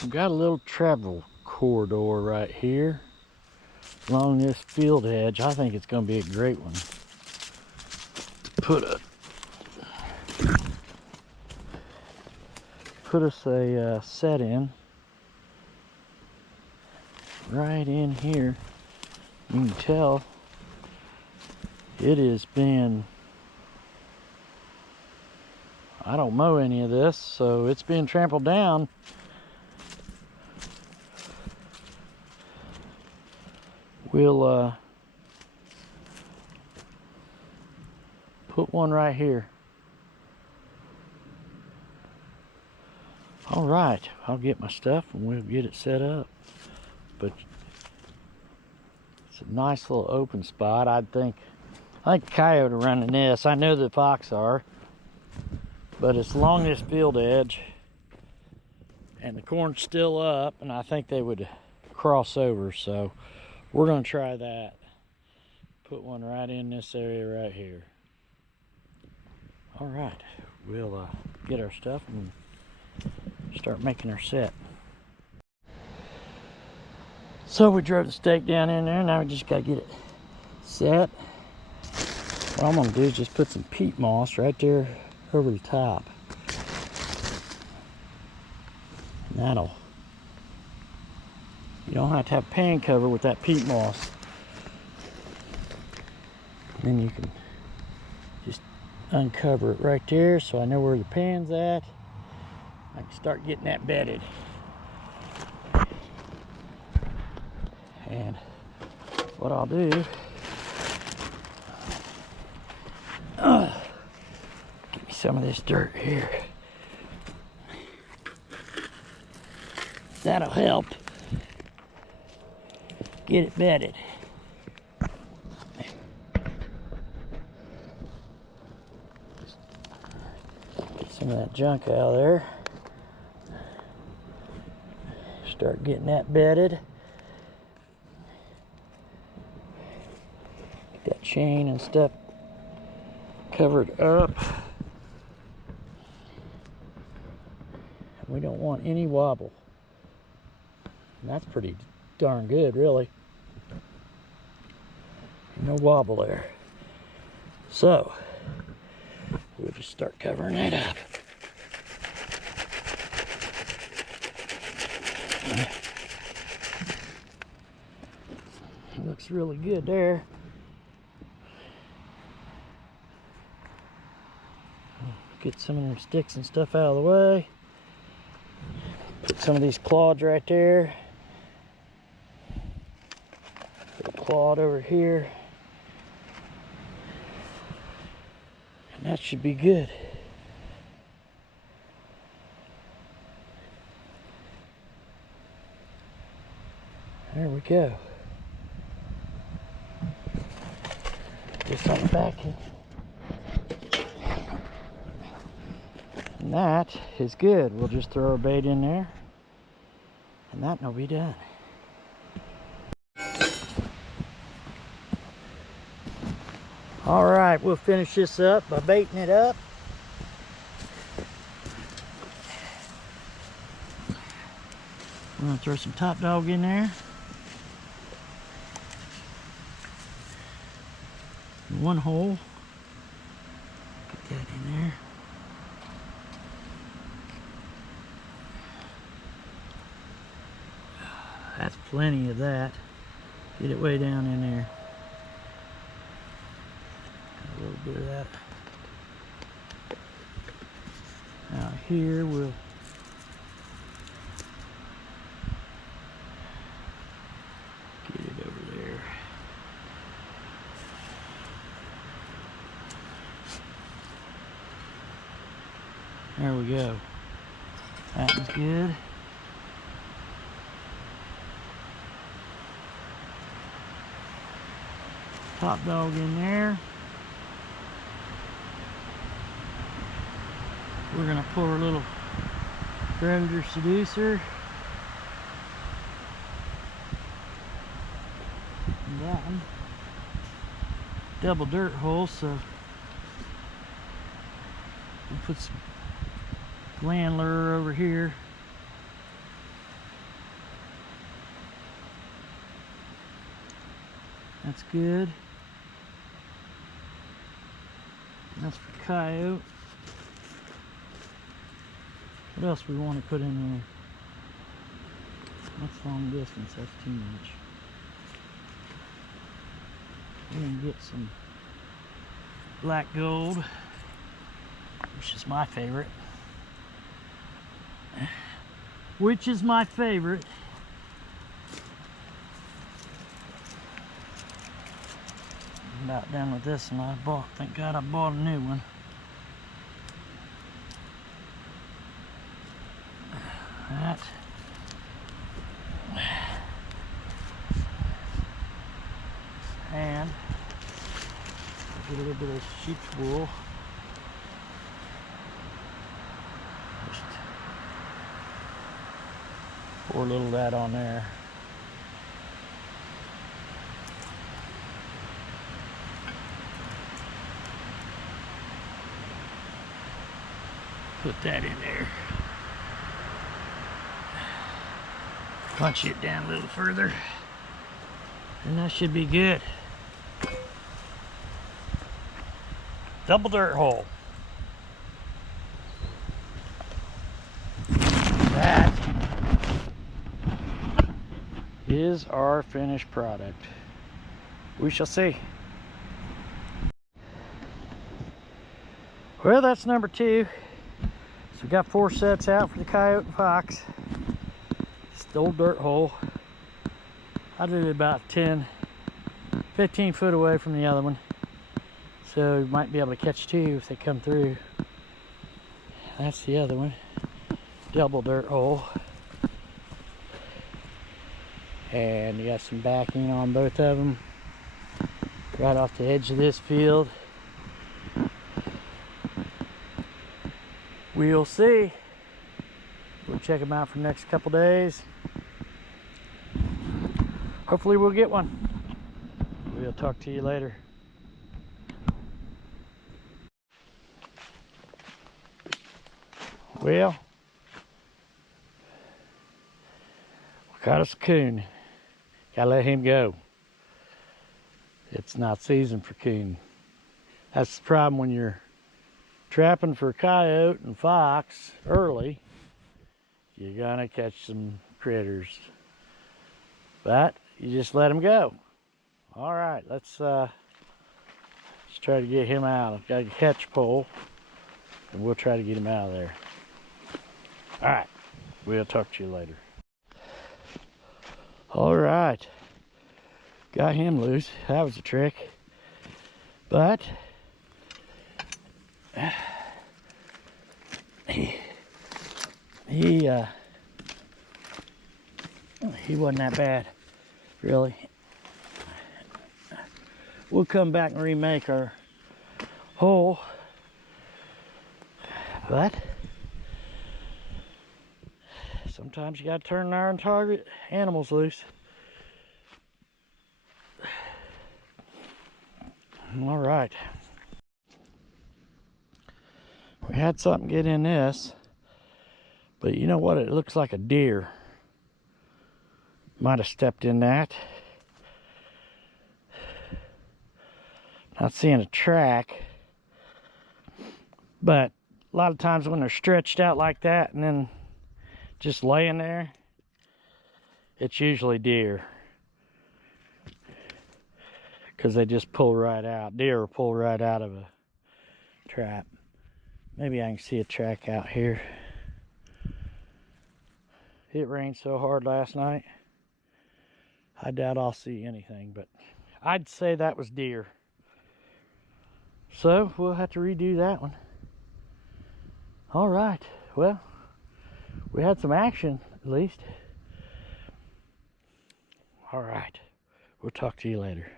We've got a little travel corridor right here along this field edge. I think it's going to be a great one to put us a set in right in here. You can tell it has been, I don't mow any of this, so it's been trampled down. We'll put one right here. All right, I'll get my stuff and we'll get it set up. But it's a nice little open spot. I think coyote are running this. I know the fox are, but it's along this field edge and the corn's still up, and I think they would cross over, so we're going to try that. Put one right in this area right here. All right, we'll get our stuff and start making our set. So we drove the stake down in there. Now we just got to get it set. What I'm going to do is just put some peat moss right there over the top. And that'll, you don't have to have pan cover with that peat moss. And then you can just uncover it right there so I know where the pan's at. I can start getting that bedded. And what I'll do, give me some of this dirt here. That'll help get it bedded. Get some of that junk out of there. Start getting that bedded. Get that chain and stuff covered up. We don't want any wobble. And that's pretty darn good, really. No wobble there. So we'll just start covering that up. It looks really good there. Get some of them sticks and stuff out of the way. Put some of these clods right there. Put a clod over here. And that should be good. There we go. Just on the back here. And that is good. We'll just throw our bait in there, and that will be done. All right, we'll finish this up by baiting it up. I'm gonna throw some Top Dog in there. In one hole. Put that in there. That's plenty of that. Get it way down in there. A little bit of that. Now here we'll get it over there. There we go. That was good. Top Dog in there. We're gonna pour a little Predator Seducer. And that one. Double dirt hole, so we'll put some gland lure over here. That's good. That's for coyote. What else we want to put in there? That's long distance, that's too much. We're gonna get some black gold, which is my favorite. I'm about done with this one. Thank God I bought a new one. That. And get a little bit of sheep's wool. Just pour a little of that on there. Put that in there. Punch it down a little further. And that should be good. Double dirt hole. That is our finished product. We shall see. Well, that's number 2. So we got 4 sets out for the coyote and fox. It's the old dirt hole. I did it about 15 foot away from the other one. So you might be able to catch 2 if they come through. That's the other one. Double dirt hole. And you got some backing on both of them. Right off the edge of this field. We'll see. We'll check them out for the next couple days. Hopefully we'll get one. We'll talk to you later. Well, we caught us a coon. Gotta let him go. It's not season for coon. That's the problem when you're trapping for coyote and fox early. You're gonna catch some critters. But you just let him go. All right, let's try to get him out. I've got a catch pole, and we'll try to get him out of there. All right, we'll talk to you later. All right, got him loose. That was a trick, but he wasn't that bad, really. We'll come back and remake our hole, but sometimes you gotta turn iron target animals loose. All right. We had something get in this, but you know what? It looks like a deer. Might have stepped in that. Not seeing a track, but a lot of times when they're stretched out like that and then just laying there, it's usually deer, because they just pull right out. Deer will pull right out of a trap. Maybe I can see a track out here. It rained so hard last night, I doubt I'll see anything, but I'd say that was deer. So we'll have to redo that one. All right, well, we had some action at least. All right, we'll talk to you later.